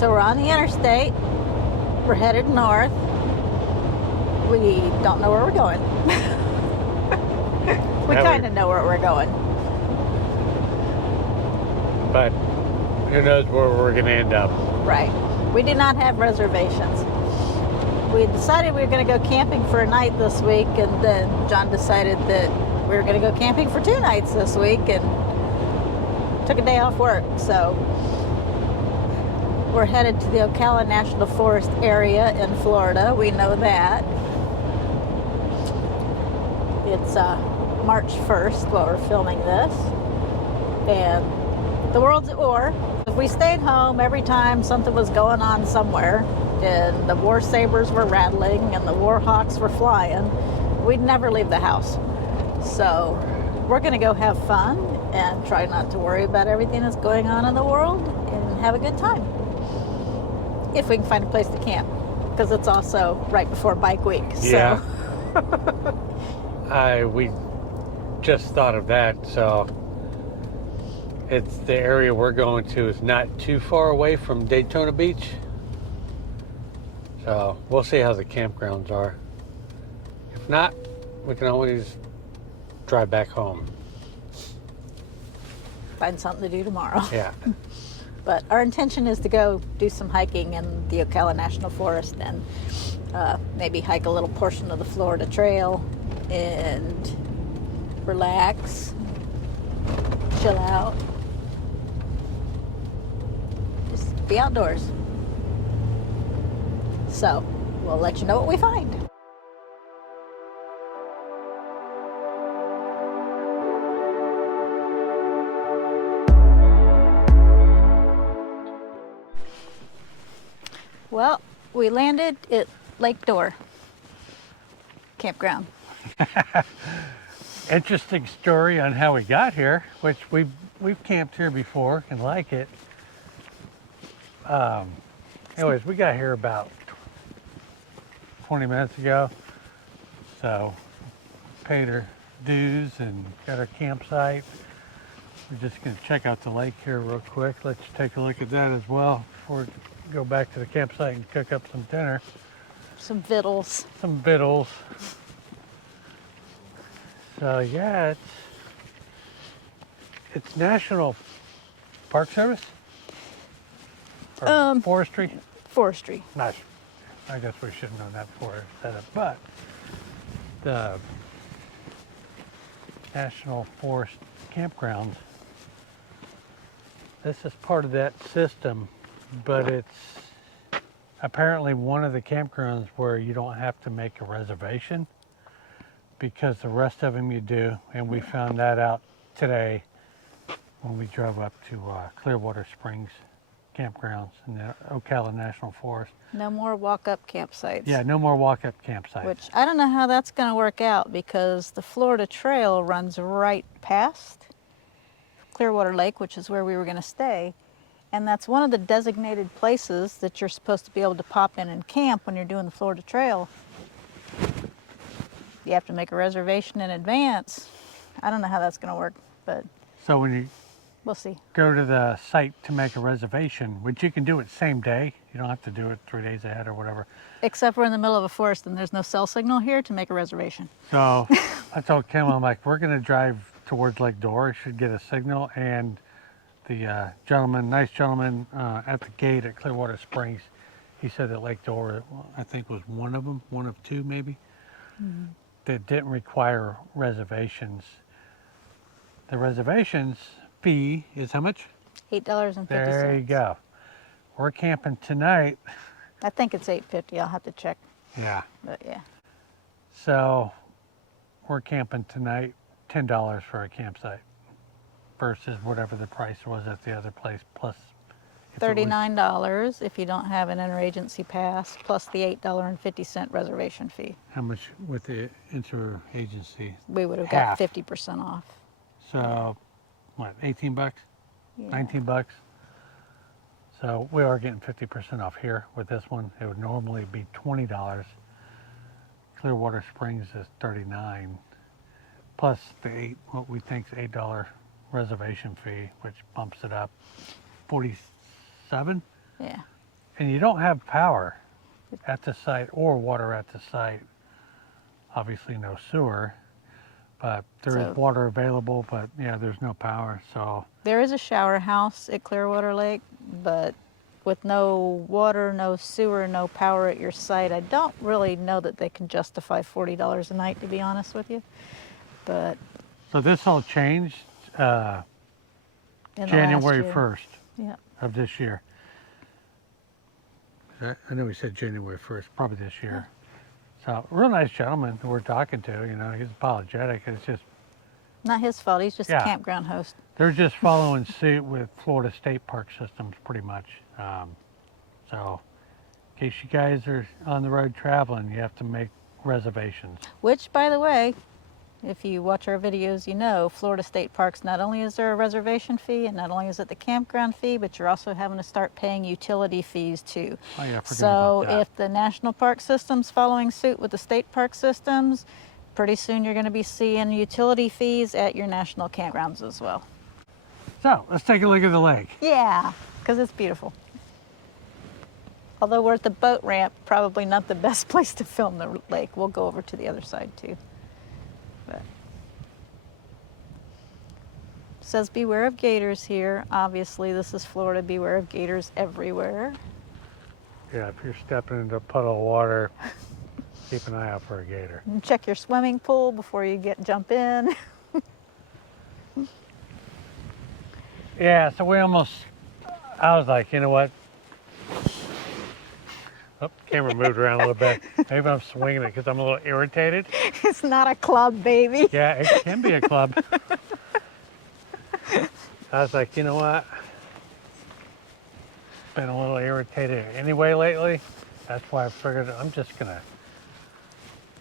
So we're on the interstate. We're headed north. We don't know where we're going. We kind of know where we're going. But who knows where we're going to end up. Right. We do not have reservations. We decided we were going to go camping for a night this week, and then John decided that we were going to go camping for 2 nights this week and took a day off work. So we're headed to the Ocala National Forest area in Florida. We know that. It's March 1st while we're filming this. And the world's at war. If we stayed home every time something was going on somewhere and the war sabers were rattling and the war hawks were flying, we'd never leave the house. So we're going to go have fun and try not to worry about everything that's going on in the world and have a good time. If we can find a place to camp, because it's also right before bike week. Yeah. So. We just thought of that. So it's the area we're going to is not too far away from Daytona Beach. So we'll see how the campgrounds are. If not, we can always drive back home. Find something to do tomorrow. Yeah. But our intention is to go do some hiking in the Ocala National Forest and maybe hike a little portion of the Florida Trail and relax, chill out, just be outdoors. So we'll let you know what we find. Well, we landed at Lake Door Campground. Interesting story on how we got here, which we've camped here before and like it. Anyways, we got here about 20 minutes ago, so paid our dues and got our campsite. We're just going to check out the lake here real quick. Let's take a look at that as well before we go back to the campsite and cook up some dinner. Some victuals. Some victuals. So yeah, it's National Park Service? Or forestry? Forestry. Not, I guess we should have known that before I said it, but the National Forest Campgrounds, this is part of that system, but it's apparently one of the campgrounds where you don't have to make a reservation, because the rest of them you do, and we found that out today when we drove up to Clearwater Springs Campgrounds in the Ocala National Forest. No more walk-up campsites. Yeah, no more walk-up campsites. Which I don't know how that's going to work out, because the Florida Trail runs right past Clearwater Lake, which is where we were going to stay. And that's one of the designated places that you're supposed to be able to pop in and camp when you're doing the Florida Trail. You have to make a reservation in advance. I don't know how that's going to work, but so when you we'll see. Go to the site to make a reservation, which you can do it same day. You don't have to do it 3 days ahead or whatever. Except we're in the middle of a forest and there's no cell signal here to make a reservation. So I told Kim, I'm like, we're going to drive towards Lake Door. Should get a signal. And the nice gentleman at the gate at Clearwater Springs, he said that Lake Door, I think, was one of them, one of two maybe, that didn't require reservations. The reservations fee is how much? $8.50. There you go. We're camping tonight. I think it's $8.50. I'll have to check. Yeah. But yeah. So we're camping tonight, $10 for a campsite versus whatever the price was at the other place, plus $39 if you don't have an interagency pass, plus the $8.50 reservation fee. How much with the interagency? We would have Half. got 50% off. So what, 18 bucks? Yeah. 19 bucks? So we are getting 50% off here with this one. It would normally be $20. Clearwater Springs is $39, plus the what we think is $8 reservation fee, which bumps it up. 47? Yeah. And you don't have power at the site or water at the site. Obviously no sewer, but there is water available, but yeah, there's no power, so. There is a shower house at Clearwater Lake, but with no water, no sewer, no power at your site, I don't really know that they can justify $40 a night, to be honest with you. But So this all changed in the January last year. 1st Yeah. of this year. I know we said January 1st, probably this year. So, real nice gentleman who we're talking to, you know, he's apologetic. It's just, Not his fault, he's just a campground host. they're just following suit with Florida State Park systems, pretty much. So, in case you guys are on the road traveling, you have to make reservations. Which, by the way, if you watch our videos, you know Florida State Parks, not only is there a reservation fee and not only is it the campground fee, but you're also having to start paying utility fees too. Oh yeah, forget So about that. if the national park system's following suit with the state park systems, pretty soon you're going to be seeing utility fees at your national campgrounds as well. So, let's take a look at the lake. Yeah, because it's beautiful. Although we're at the boat ramp, probably not the best place to film the lake. We'll go over to the other side too. But says beware of gators here. Obviously this is Florida, beware of gators everywhere. Yeah, if you're stepping into a puddle of water, keep an eye out for a gator. And check your swimming pool before you jump in. Yeah, so I was like, you know what? Oh, camera moved around a little bit. Maybe I'm swinging it because I'm a little irritated. It's not a club, baby. Yeah, it can be a club. I was like, you know what? Been a little irritated anyway lately. That's why I figured I'm just gonna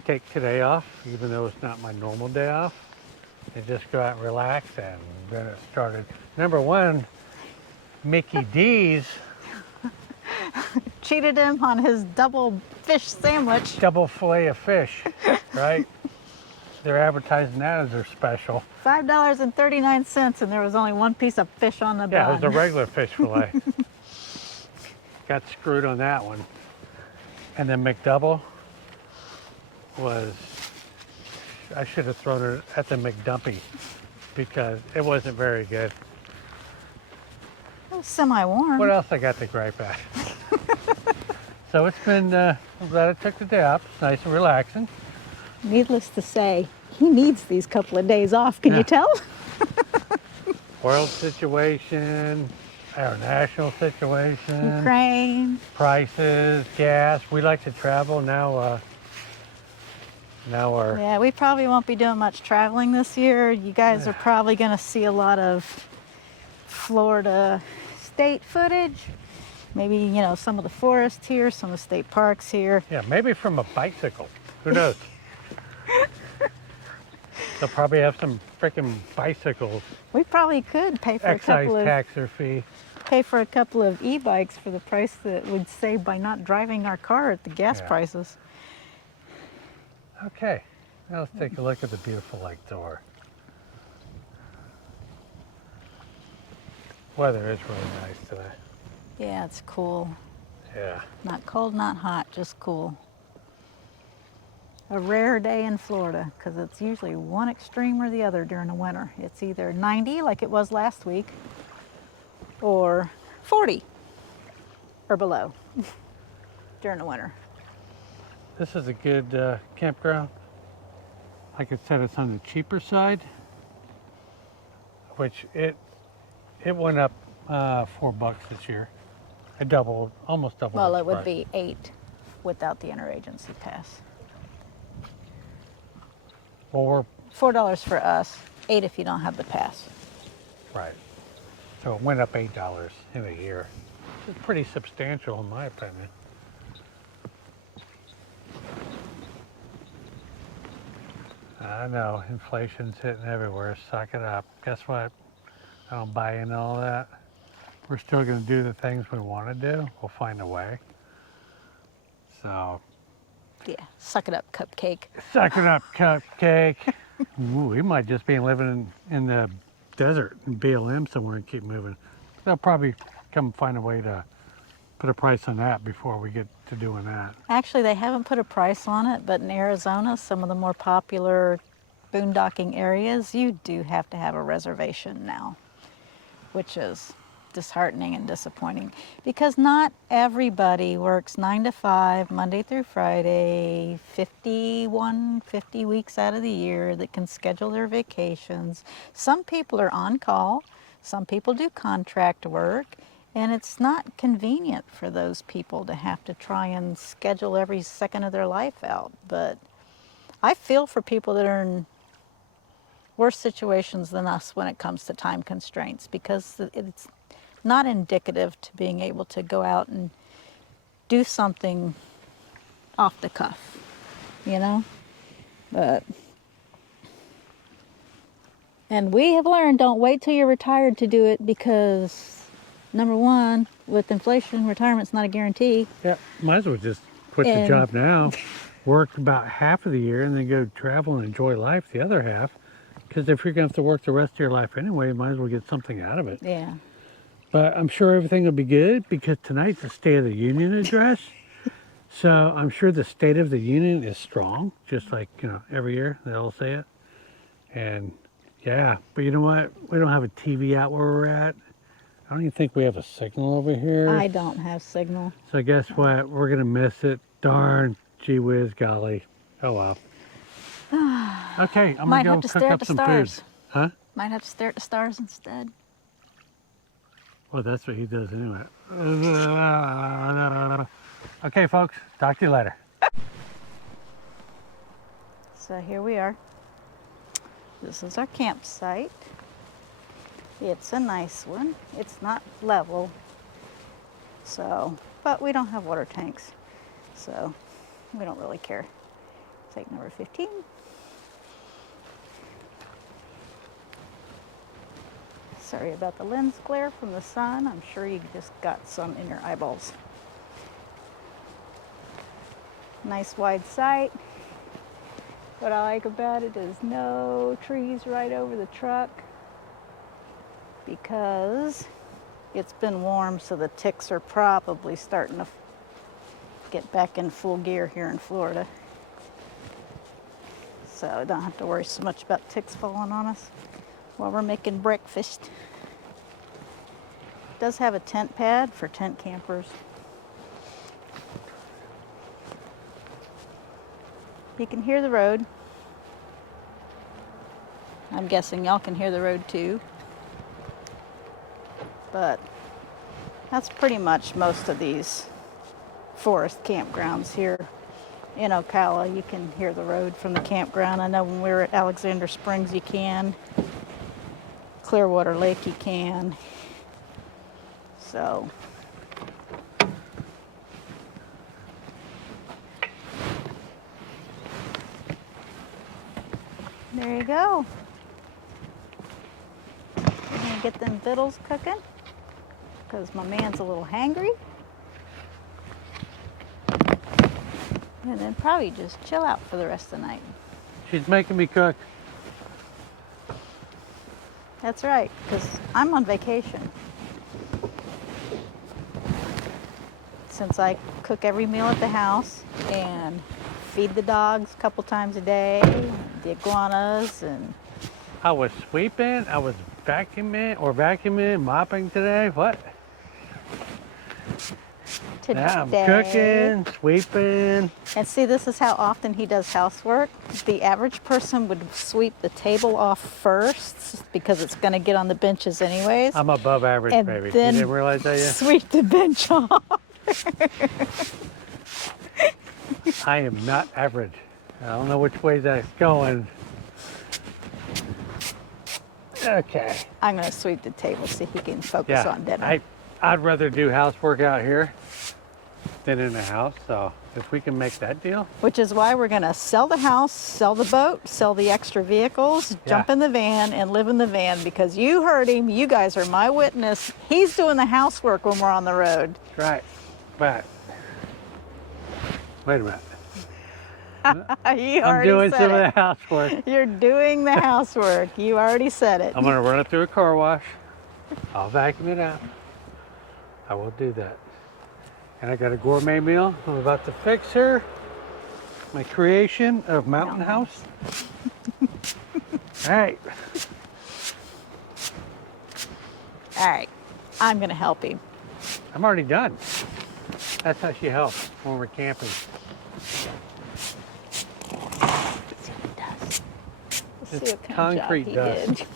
take today off, even though it's not my normal day off, and just go out and relax. And then it started. Number one, Mickey D's. Cheated him on his double fish sandwich. Double fillet of fish, right? They're advertising that as their special. $5.39, and there was only one piece of fish on the bun. Yeah, it was a regular fish fillet. Got screwed on that one. And then McDouble was, I should have thrown it at the McDumpy because it wasn't very good. It was semi-warm. What else I got to gripe at? So it's been, I'm glad I took the day off. It's nice and relaxing. Needless to say, he needs these couple of days off. Can you tell? World situation, our national situation, Ukraine. prices, gas. We like to travel now. We're Yeah, we probably won't be doing much traveling this year. You guys are probably going to see a lot of Florida state footage. Maybe, you know, some of the forests here, some of the state parks here. yeah, maybe from a bicycle. Who knows? They'll probably have some freaking bicycles. We probably could pay for Excise tax or fee. a couple of e-bikes for the price that we'd save by not driving our car at the gas Yeah. prices. Okay, now let's take a look at the beautiful lake door. Weather is really nice today. Yeah, it's cool. Yeah. Not cold, not hot, just cool. A rare day in Florida because it's usually one extreme or the other during the winter. It's either 90 like it was last week or 40 or below during the winter. This is a good campground. Like I said, it's on the cheaper side, which it went up $4 this year. It doubled, almost doubled. Well, its it would price. be 8 without the interagency pass. Well, we're $4 for us, 8 if you don't have the pass. right. So it went up $8 in a year. It's pretty substantial in my opinion. I know, inflation's hitting everywhere. Suck it up. Guess what? I don't buy into all that. We're still going to do the things we want to do. We'll find a way. So, Yeah, suck it up, cupcake. suck it up, cupcake. Ooh, we might just be living in the desert in BLM somewhere and keep moving. They'll probably come find a way to put a price on that before we get to doing that. Actually, they haven't put a price on it, but in Arizona, some of the more popular boondocking areas, you do have to have a reservation now, which is disheartening and disappointing because not everybody works 9 to 5, Monday through Friday, 50 weeks out of the year that can schedule their vacations. Some people are on call, some people do contract work, and it's not convenient for those people to have to try and schedule every second of their life out. But I feel for people that are in worse situations than us when it comes to time constraints, because it's not indicative to being able to go out and do something off the cuff, you know? And we have learned, don't wait till you're retired to do it, because number one, with inflation, retirement's not a guarantee. Yeah, might as well just quit the job now, work about half of the year, and then go travel and enjoy life the other half. Because if you're going to have to work the rest of your life anyway, you might as well get something out of it. Yeah. But I'm sure everything will be good because tonight's the State of the Union address. So I'm sure the State of the Union is strong, just like, you know, every year they all say it. And yeah, but you know what? We don't have a TV out where we're at. I don't even think we have a signal over here. I don't have signal. So guess what? We're going to miss it. Darn, gee whiz, golly. Oh well. Okay, I'm Might gonna have go to cook stare up at the some stars. food. Huh? Might have to stare at the stars instead. Well, that's what he does anyway. Okay, folks, talk to you later. So here we are. This is our campsite. It's a nice one. It's not level, so, but we don't have water tanks, so we don't really care. Site number 15. Sorry about the lens glare from the sun. I'm sure you just got some in your eyeballs. Nice wide site. What I like about it is no trees right over the truck, because it's been warm, so the ticks are probably starting to get back in full gear here in Florida. So I don't have to worry so much about ticks falling on us while we're making breakfast. It does have a tent pad for tent campers. You can hear the road. I'm guessing y'all can hear the road too. But that's pretty much most of these forest campgrounds here in Ocala. You can hear the road from the campground. I know when we were at Alexander Springs you can. Clearwater Lake you can. So there you go. We're gonna get them victuals cooking because my man's a little hangry. And then probably just chill out for the rest of the night. She's making me cook. That's right, because I'm on vacation. Since I cook every meal at the house and feed the dogs a couple times a day, the iguanas, and I was sweeping, I was vacuuming, mopping today. What? today. Yeah, I'm cooking, sweeping. And see, this is how often he does housework. The average person would sweep the table off first because it's going to get on the benches anyways. I'm above average, and baby. You then didn't realize that yet? sweep the bench off. I am not average. I don't know which way that's going. Okay. I'm going to sweep the table so he can focus on dinner. I'd rather do housework out here than in the house, so if we can make that deal. Which is why we're going to sell the house, sell the boat, sell the extra vehicles, jump in the van, and live in the van, because you heard him. You guys are my witness. He's doing the housework when we're on the road. Right. But wait a minute. I'm doing some of the housework. You're doing the housework. You already said it. I'm going to run it through a car wash. I'll vacuum it out. I will do that. And I got a gourmet meal I'm about to fix her. My creation of mountain house. All right. All right, I'm gonna help you. I'm already done. That's how she helps when we're camping. Let's see what he does. Let's It's see what kind of job concrete he dust. did.